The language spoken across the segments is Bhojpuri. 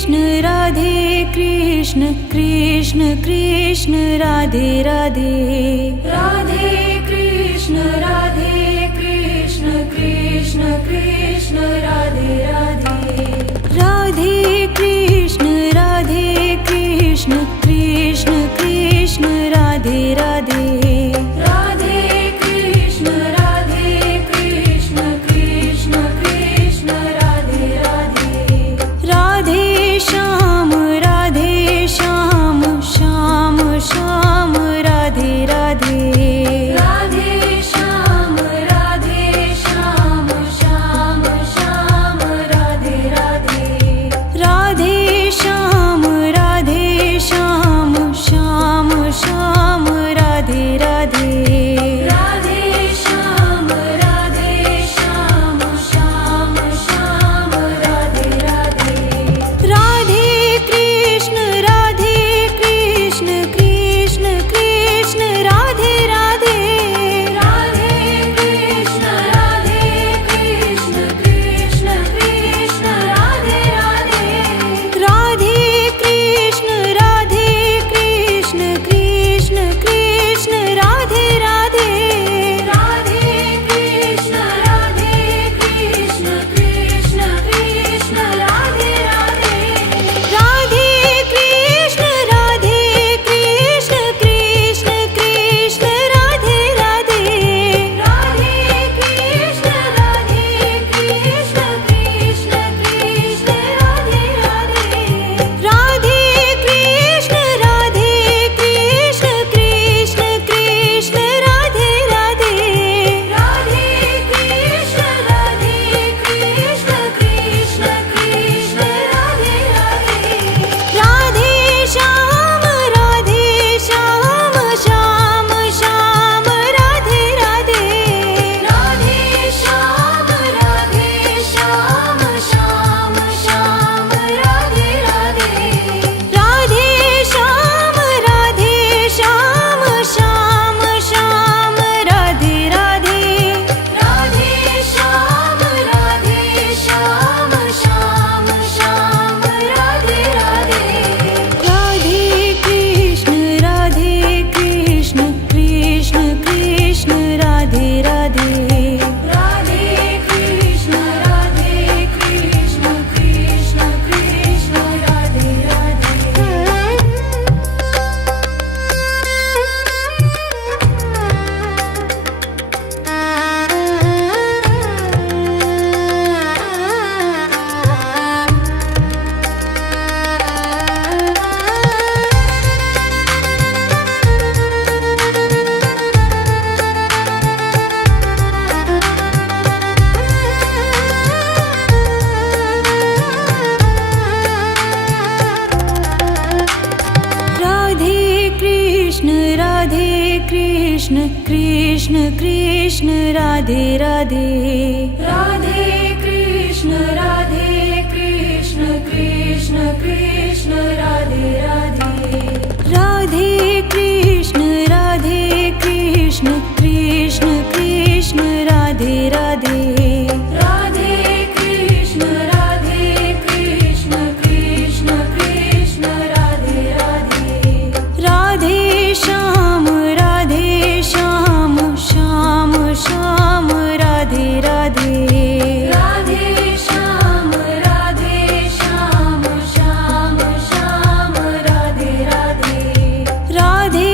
कृष्ण कृष्ण कृष्ण राधे राधे राधे कृष्ण कृष्ण कृष्ण राधे राधे राधे कृष्ण कृष्ण कृष्ण राधे राधे राधे कृष्ण कृष्ण कृष्ण राधे राधे राधे श्याम श्याम श्याम राधे राधे राधे श्याम श्याम श्याम राधे राधे राधे श्याम श्याम श्याम राधे राधे राधे श्याम श्याम श्याम राधे राधे राधे कृष्ण कृष्ण कृष्ण राधे राधे राधे कृष्ण कृष्ण कृष्ण राधे राधे राधे कृष्ण कृष्ण कृष्ण राधे राधे राधे कृष्ण कृष्ण कृष्ण राधे राधे राधे कृष्ण कृष्ण कृष्ण राधे राधे राधे कृष्ण कृष्ण कृष्ण राधे राधे राधे कृष्ण कृष्ण कृष्ण राधे राधे राधे कृष्ण कृष्ण कृष्ण राधे राधे राधे श्याम श्याम श्याम राधे राधे राधे श्याम श्याम श्याम राधे राधे राधे श्याम श्याम श्याम राधे राधे राधे श्याम श्याम श्याम राधे राधे राधे कृष्ण कृष्ण कृष्ण राधे राधे राधे कृष्ण कृष्ण कृष्ण राधे राधे राधे कृष्ण कृष्ण कृष्ण राधे राधे राधे कृष्ण कृष्ण कृष्ण राधे राधे राधे कृष्ण कृष्ण कृष्ण राधे राधे राधे कृष्ण कृष्ण कृष्ण राधे राधे राधे श्याम श्याम श्याम राधे राधे राधे श्याम श्याम श्याम राधे राधे राधे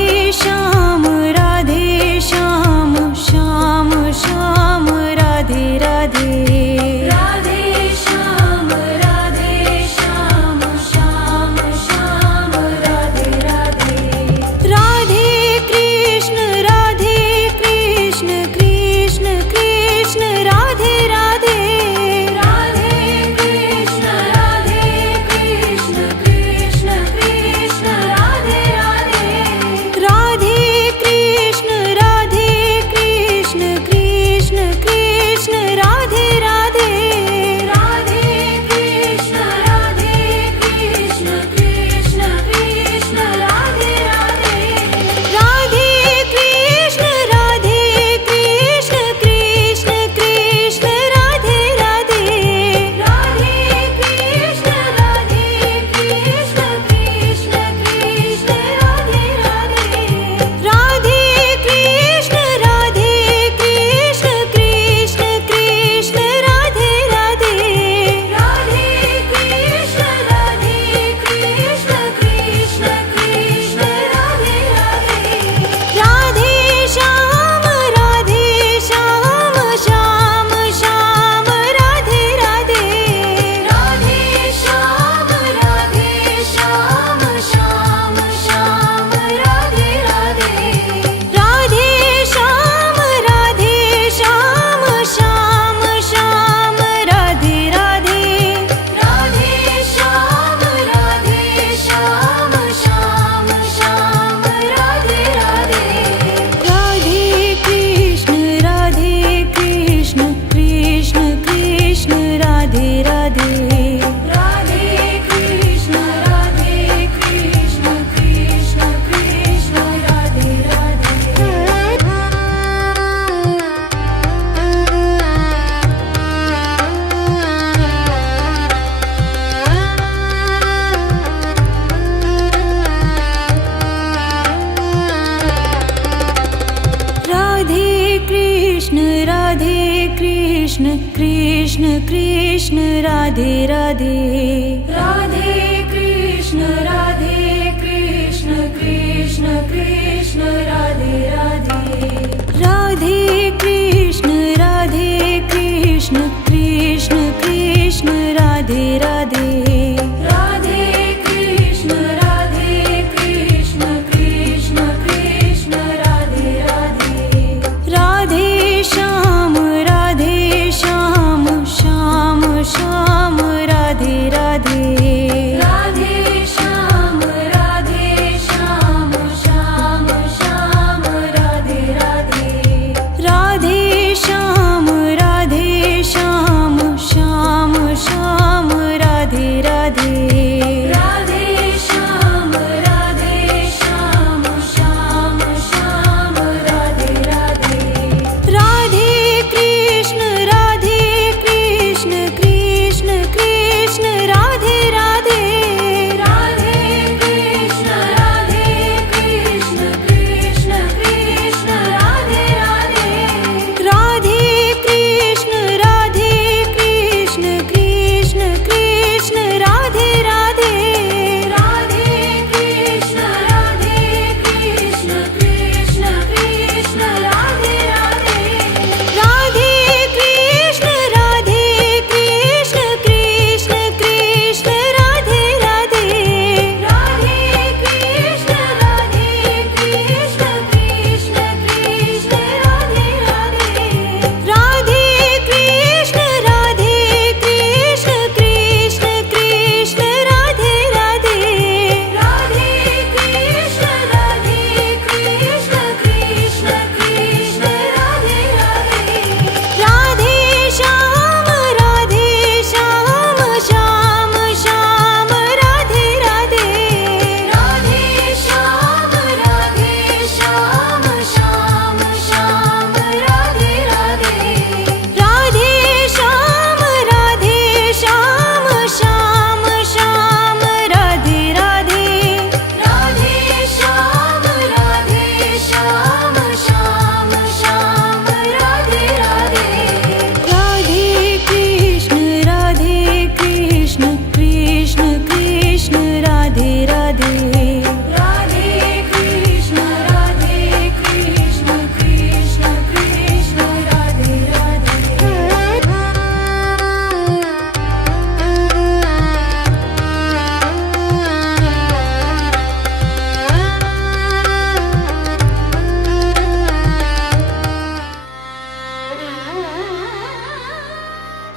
कृष्ण कृष्ण राधे राधे राधे कृष्ण कृष्ण कृष्ण राधे राधे राधे कृष्ण कृष्ण कृष्ण राधे राधे राधे कृष्ण कृष्ण कृष्ण राधे राधे राधे श्याम श्याम श्याम राधे राधे राधे श्याम श्याम श्याम राधे राधे राधे श्याम श्याम श्याम राधे राधे राधे श्याम श्याम श्याम राधे राधे राधे कृष्ण कृष्ण कृष्ण राधे राधे राधे कृष्ण कृष्ण कृष्ण राधे राधे राधे कृष्ण कृष्ण कृष्ण राधे राधे राधे कृष्ण कृष्ण कृष्ण राधे राधे राधे कृष्ण कृष्ण कृष्ण राधे राधे राधे कृष्ण कृष्ण कृष्ण राधे राधे राधे कृष्ण कृष्ण कृष्ण राधे राधे राधे कृष्ण कृष्ण कृष्ण राधे राधे राधे श्याम श्याम श्याम राधे राधे राधे श्याम श्याम श्याम राधे राधे राधे श्याम श्याम श्याम राधे राधे राधे श्याम श्याम श्याम राधे राधे राधे कृष्ण कृष्ण कृष्ण राधे राधे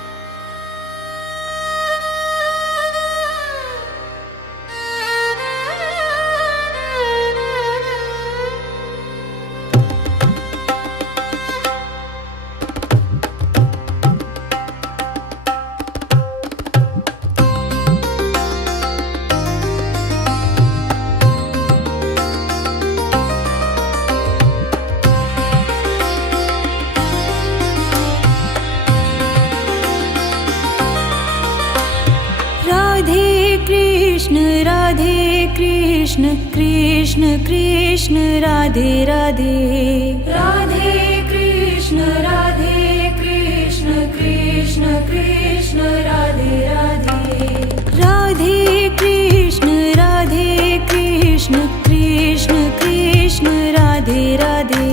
राधे कृष्ण कृष्ण कृष्ण राधे राधे राधे कृष्ण कृष्ण राधे राधे राधे कृष्ण कृष्ण राधे राधे राधे कृष्ण कृष्ण राधे राधे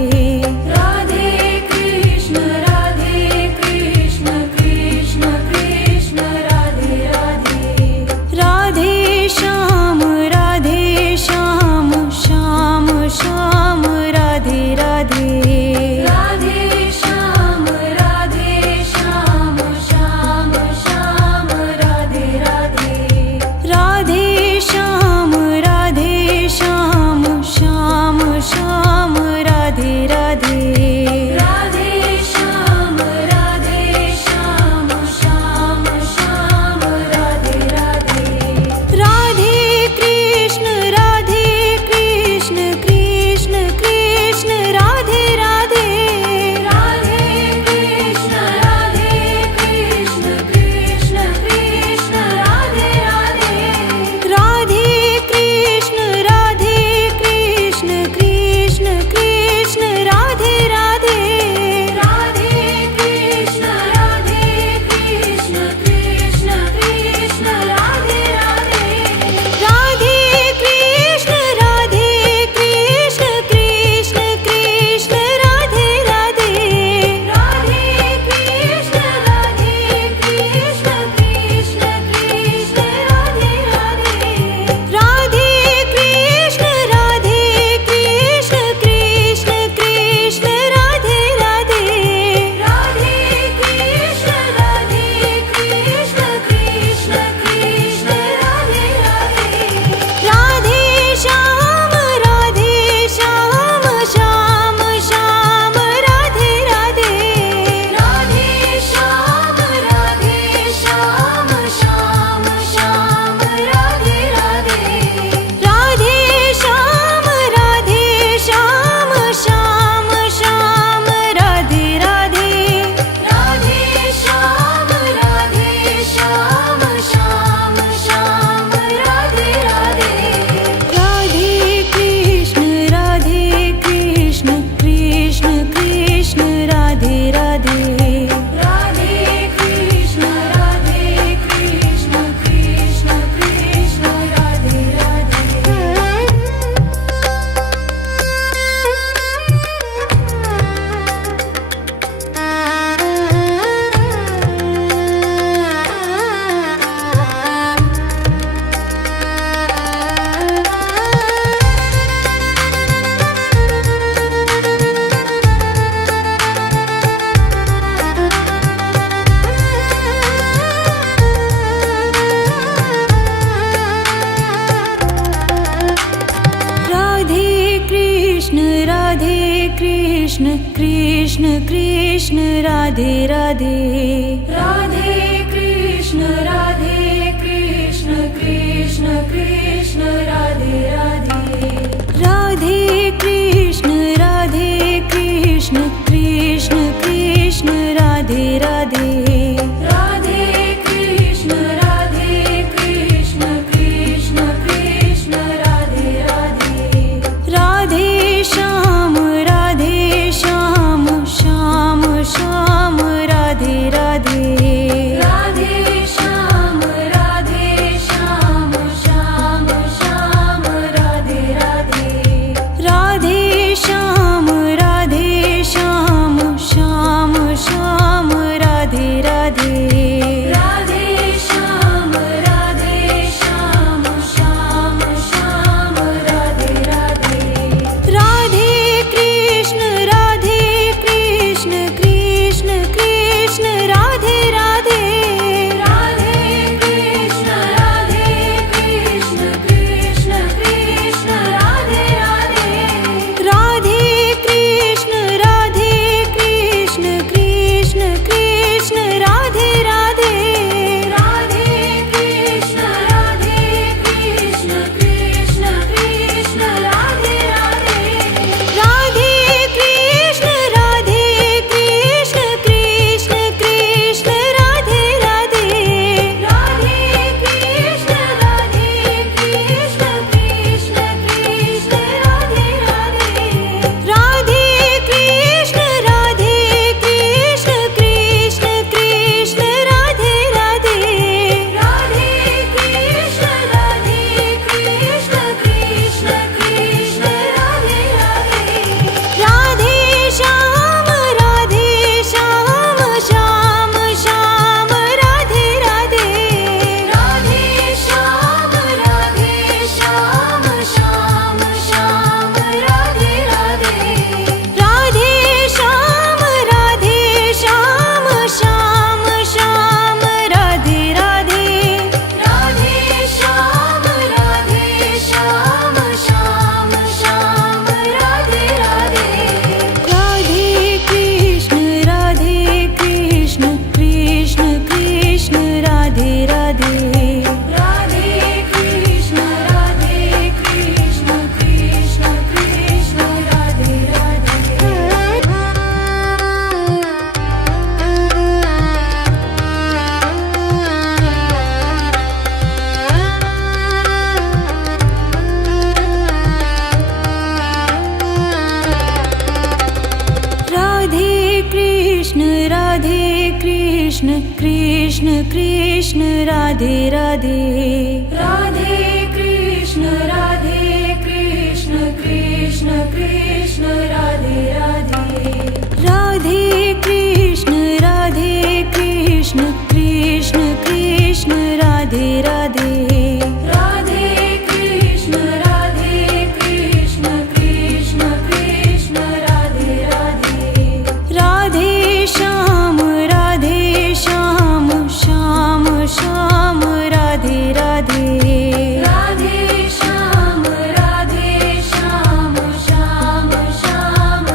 राधे कृष्ण कृष्ण राधे राधे राधे श्याम श्याम श्याम राधे राधे कृष्ण राधे राधे राधे कृष्ण कृष्ण कृष्ण राधे कृष्ण कृष्ण कृष्ण राधे राधे राधे कृष्ण कृष्ण कृष्ण राधे राधे राधे कृष्ण कृष्ण कृष्ण राधे राधे राधे कृष्ण कृष्ण कृष्ण राधे राधे राधे श्याम श्याम श्याम राधे राधे राधे श्याम श्याम श्याम राधे राधे राधे श्याम श्याम श्याम राधे राधे राधे श्याम श्याम श्याम राधे राधे राधे कृष्ण कृष्ण कृष्ण राधे राधे राधे कृष्ण कृष्ण कृष्ण राधे राधे राधे कृष्ण कृष्ण कृष्ण राधे राधे राधे कृष्ण कृष्ण कृष्ण राधे राधे राधे कृष्ण कृष्ण कृष्ण राधे राधे राधे कृष्ण कृष्ण कृष्ण राधे राधे राधे कृष्ण कृष्ण कृष्ण राधे राधे राधे कृष्ण कृष्ण कृष्ण राधे राधे राधे श्याम श्याम श्याम राधे राधे राधे श्याम श्याम श्याम राधे राधे राधे श्याम श्याम श्याम राधे राधे राधे श्याम श्याम श्याम राधे राधे राधे कृष्ण कृष्ण कृष्ण राधे राधे राधे कृष्ण कृष्ण कृष्ण राधे राधे राधे कृष्ण कृष्ण कृष्ण राधे राधे राधे कृष्ण कृष्ण कृष्ण राधे राधे राधे कृष्ण कृष्ण कृष्ण राधे राधे राधे कृष्ण कृष्ण कृष्ण राधे राधे राधे श्याम श्याम श्याम राधे राधे राधे श्याम श्याम श्याम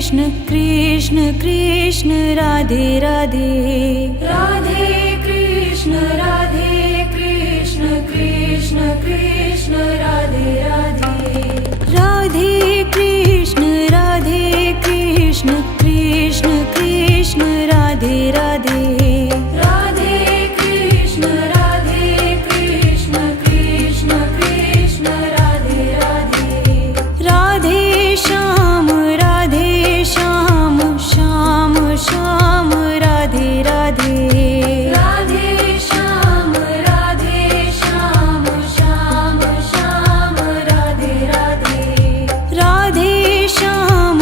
कृष्ण कृष्ण कृष्ण राधे राधे राधे कृष्ण कृष्ण कृष्ण राधे राधे राधे कृष्ण कृष्ण कृष्ण राधे राधे राधे कृष्ण कृष्ण कृष्ण राधे राधे राधे श्याम श्याम श्याम राधे राधे राधे श्याम श्याम श्याम राधे राधे राधे श्याम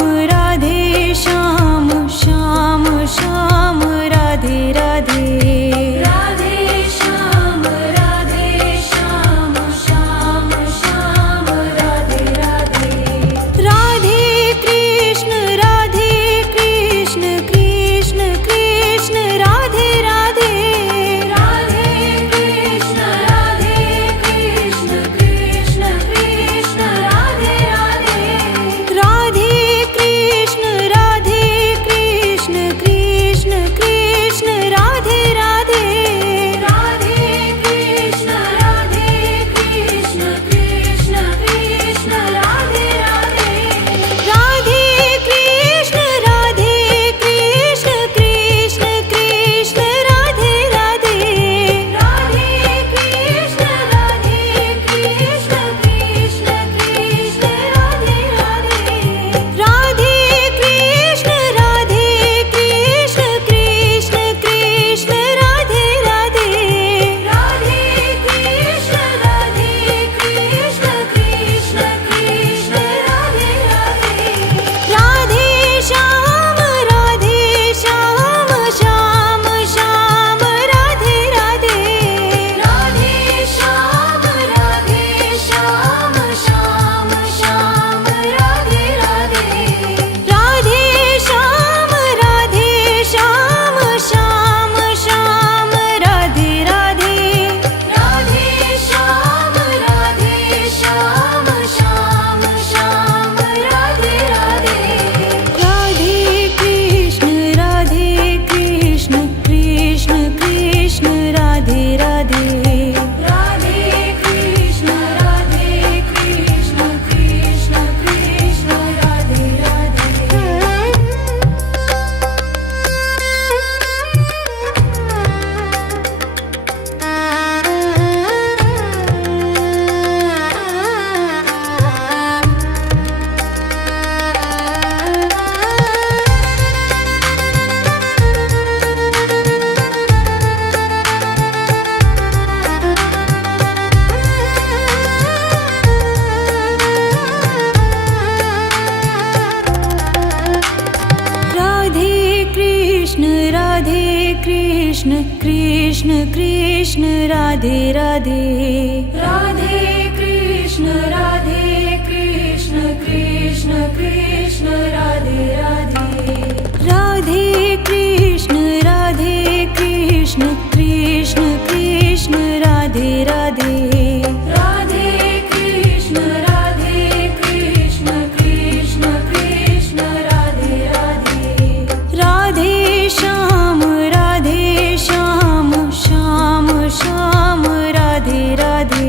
श्याम श्याम राधे राधे राधे श्याम श्याम श्याम राधे राधे राधे कृष्ण कृष्ण कृष्ण राधे राधे राधे कृष्ण कृष्ण कृष्ण राधे राधे राधे कृष्ण कृष्ण कृष्ण राधे राधे राधे कृष्ण कृष्ण कृष्ण राधे राधे राधे कृष्ण कृष्ण कृष्ण राधे राधे राधे कृष्ण कृष्ण कृष्ण राधे राधे राधे कृष्ण कृष्ण कृष्ण राधे राधे राधे कृष्ण कृष्ण कृष्ण राधे राधे राधे श्याम श्याम श्याम राधे राधे राधे श्याम श्याम श्याम राधे राधे राधे श्याम श्याम श्याम राधे राधे राधे श्याम श्याम श्याम राधे राधे राधे कृष्ण कृष्ण कृष्ण राधे राधे राधे कृष्ण कृष्ण कृष्ण राधे राधे राधे कृष्ण कृष्ण कृष्ण राधे राधे राधे कृष्ण कृष्ण कृष्ण राधे राधे राधे कृष्ण कृष्ण कृष्ण राधे राधे राधे कृष्ण कृष्ण कृष्ण राधे राधे राधे श्याम श्याम श्याम राधे राधे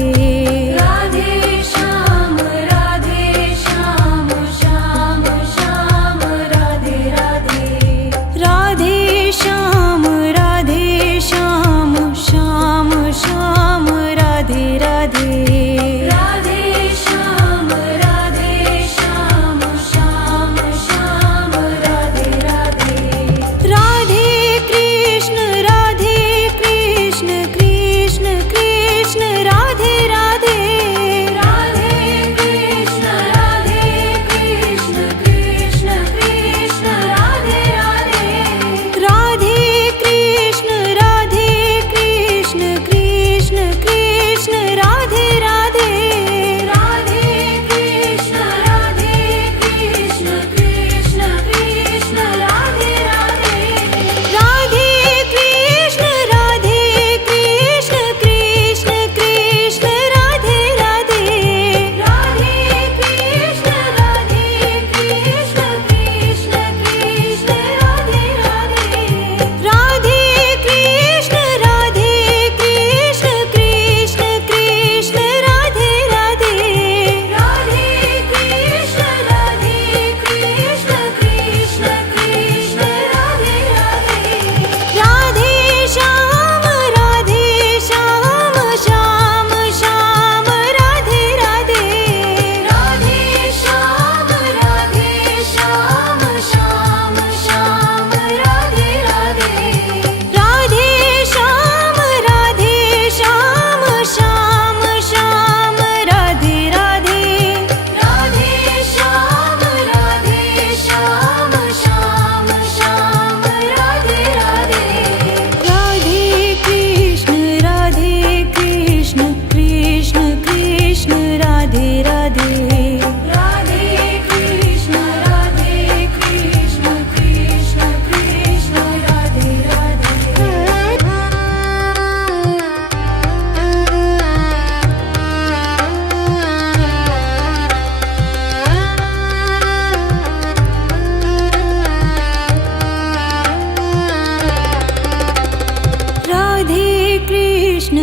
कृष्ण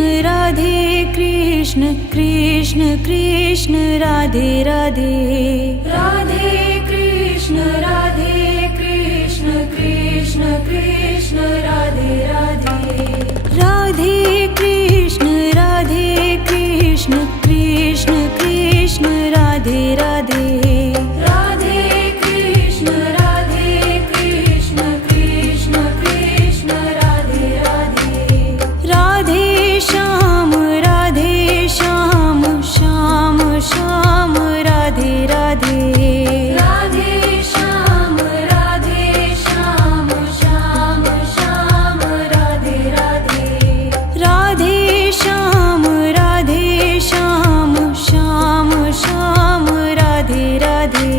कृष्ण राधे राधे राधे कृष्ण कृष्ण कृष्ण राधे राधे राधे कृष्ण कृष्ण कृष्ण राधे राधे राधे कृष्ण कृष्ण कृष्ण राधे राधे राधे श्याम श्याम श्याम राधे राधे राधे श्याम श्याम श्याम राधे राधे राधे श्याम श्याम श्याम राधे राधे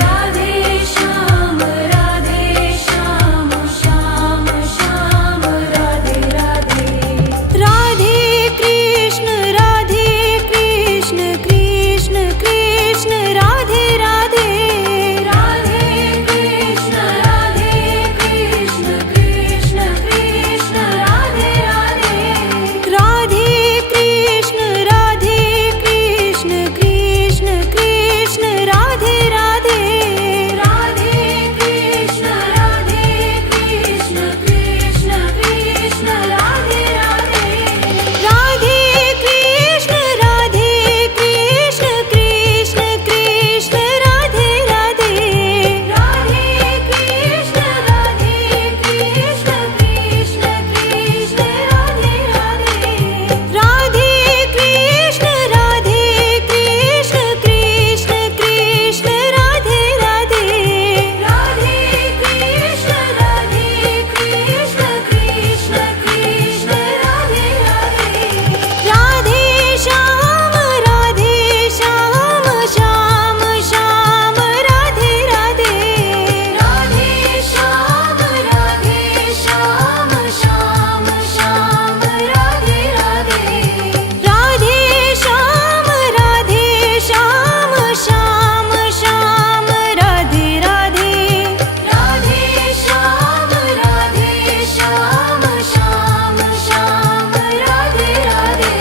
राधे श्याम श्याम श्याम राधे राधे राधे कृष्ण कृष्ण कृष्ण राधे राधे राधे कृष्ण कृष्ण कृष्ण राधे राधे राधे कृष्ण कृष्ण कृष्ण राधे राधे राधे कृष्ण कृष्ण कृष्ण राधे राधे राधे कृष्ण कृष्ण कृष्ण राधे राधे राधे कृष्ण कृष्ण कृष्ण राधे राधे राधे कृष्ण कृष्ण कृष्ण राधे राधे राधे कृष्ण कृष्ण कृष्ण राधे राधे राधे श्याम श्याम श्याम राधे राधे राधे श्याम श्याम श्याम राधे राधे राधे श्याम श्याम श्याम राधे राधे राधे श्याम श्याम श्याम राधे राधे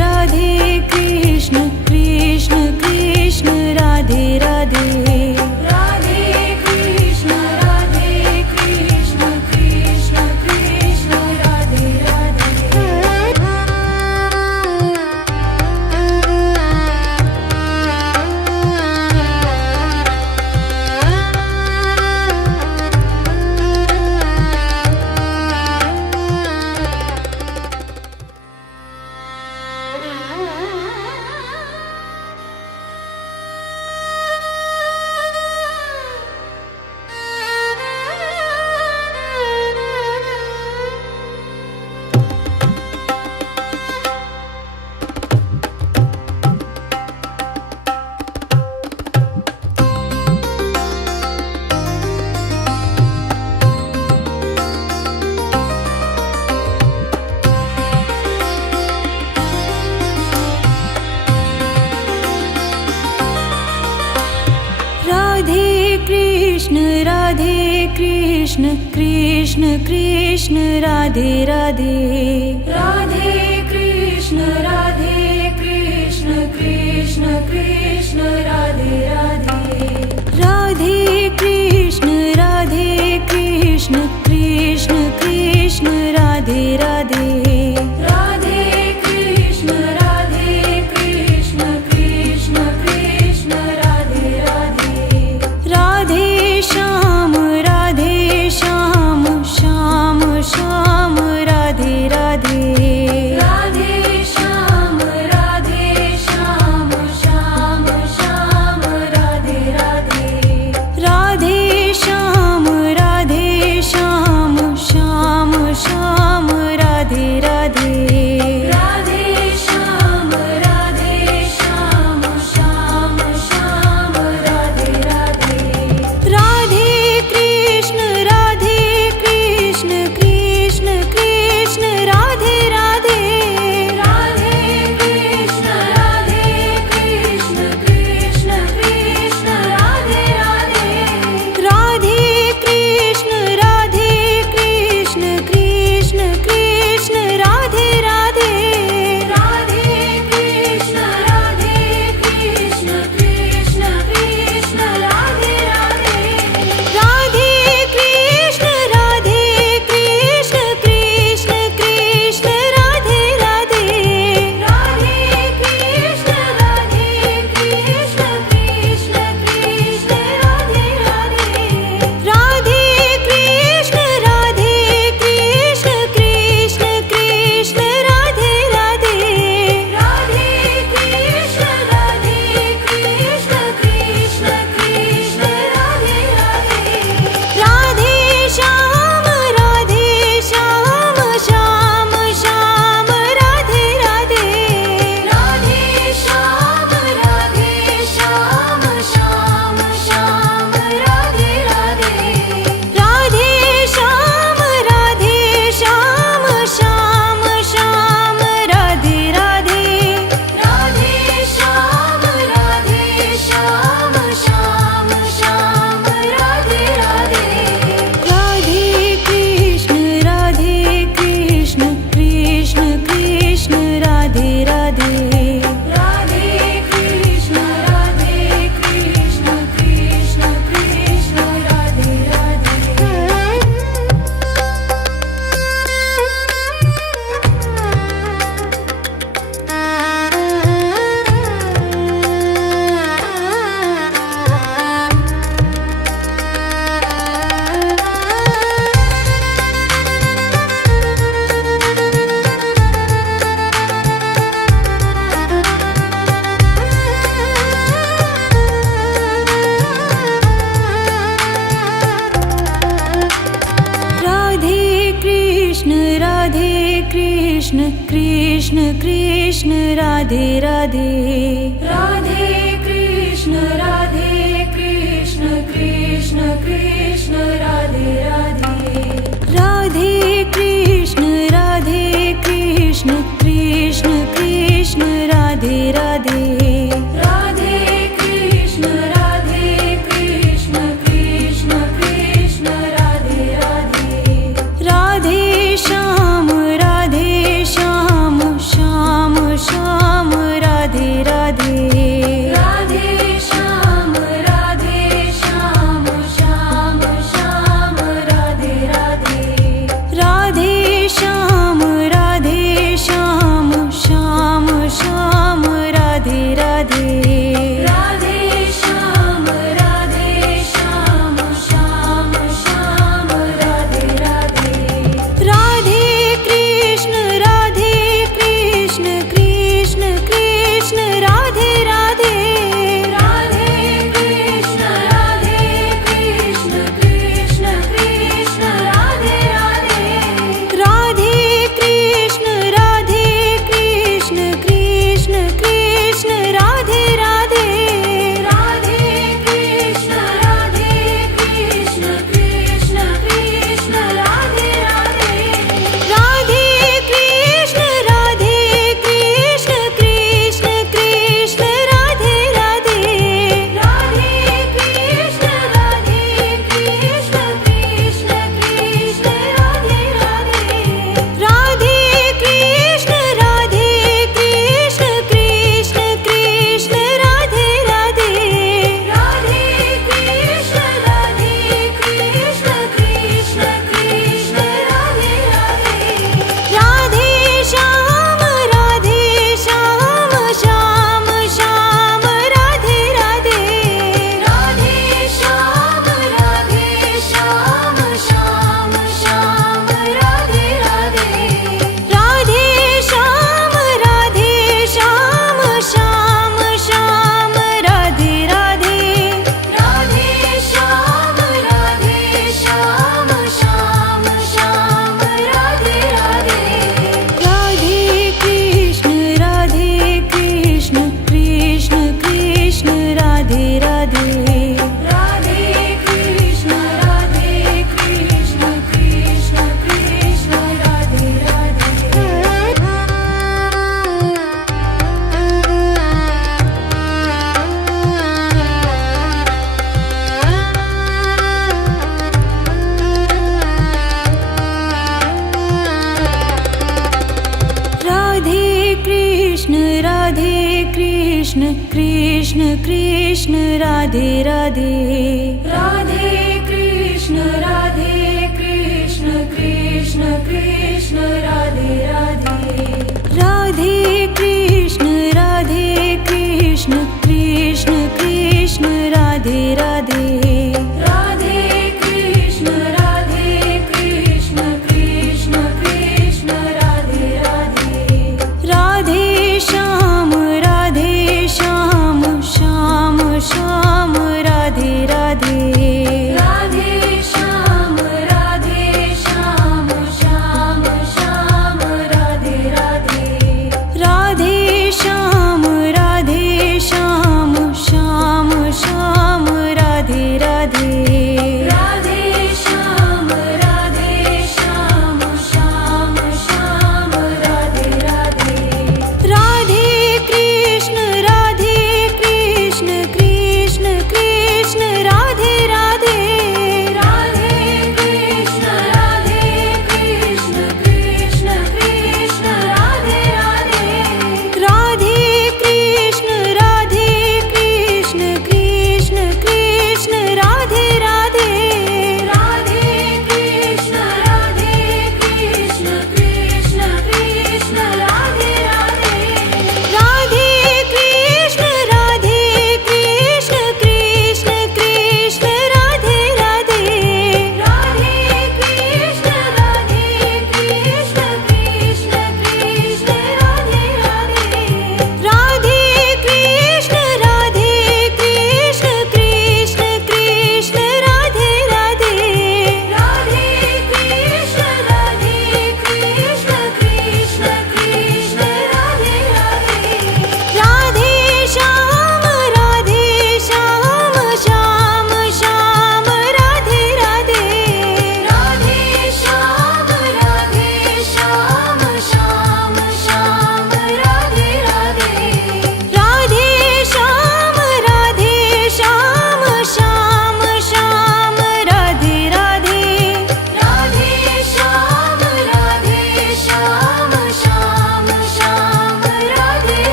राधे कृष्ण कृष्ण कृष्ण राधे राधे राधे कृष्ण कृष्ण कृष्ण राधे राधे राधे कृष्ण कृष्ण कृष्ण राधे राधे राधे कृष्ण कृष्ण कृष्ण राधे राधे राधे कृष्ण कृष्ण कृष्ण राधे राधे राधे कृष्ण कृष्ण कृष्ण राधे राधे राधे श्याम श्याम श्याम राधे राधे राधे श्याम श्याम श्याम कृष्ण राधे कृष्ण कृष्ण कृष्ण राधे राधे राधे कृष्ण कृष्ण कृष्ण राधे राधे राधे कृष्ण कृष्ण कृष्ण कृष्ण राधे राधे राधे कृष्ण कृष्ण कृष्ण राधे राधे राधे श्याम श्याम श्याम राधे राधे राधे श्याम श्याम श्याम राधे राधे राधे श्याम श्याम श्याम राधे राधे राधे श्याम श्याम श्याम राधे राधे राधे कृष्ण कृष्ण कृष्ण राधे राधे राधे कृष्ण कृष्ण कृष्ण राधे राधे राधे कृष्ण कृष्ण कृष्ण राधे राधे राधे कृष्ण कृष्ण कृष्ण राधे राधे राधे कृष्ण कृष्ण कृष्ण राधे राधे राधे कृष्ण कृष्ण कृष्ण राधे राधे राधे कृष्ण कृष्ण कृष्ण राधे राधे राधे कृष्ण कृष्ण कृष्ण राधे राधे राधे श्याम श्याम श्याम राधे राधे राधे श्याम श्याम श्याम राधे राधे राधे श्याम श्याम श्याम राधे राधे राधे श्याम श्याम श्याम राधे राधे राधे कृष्ण कृष्ण कृष्ण राधे राधे राधे कृष्ण कृष्ण कृष्ण राधे राधे कृष्ण कृष्ण कृष्ण राधे राधे राधे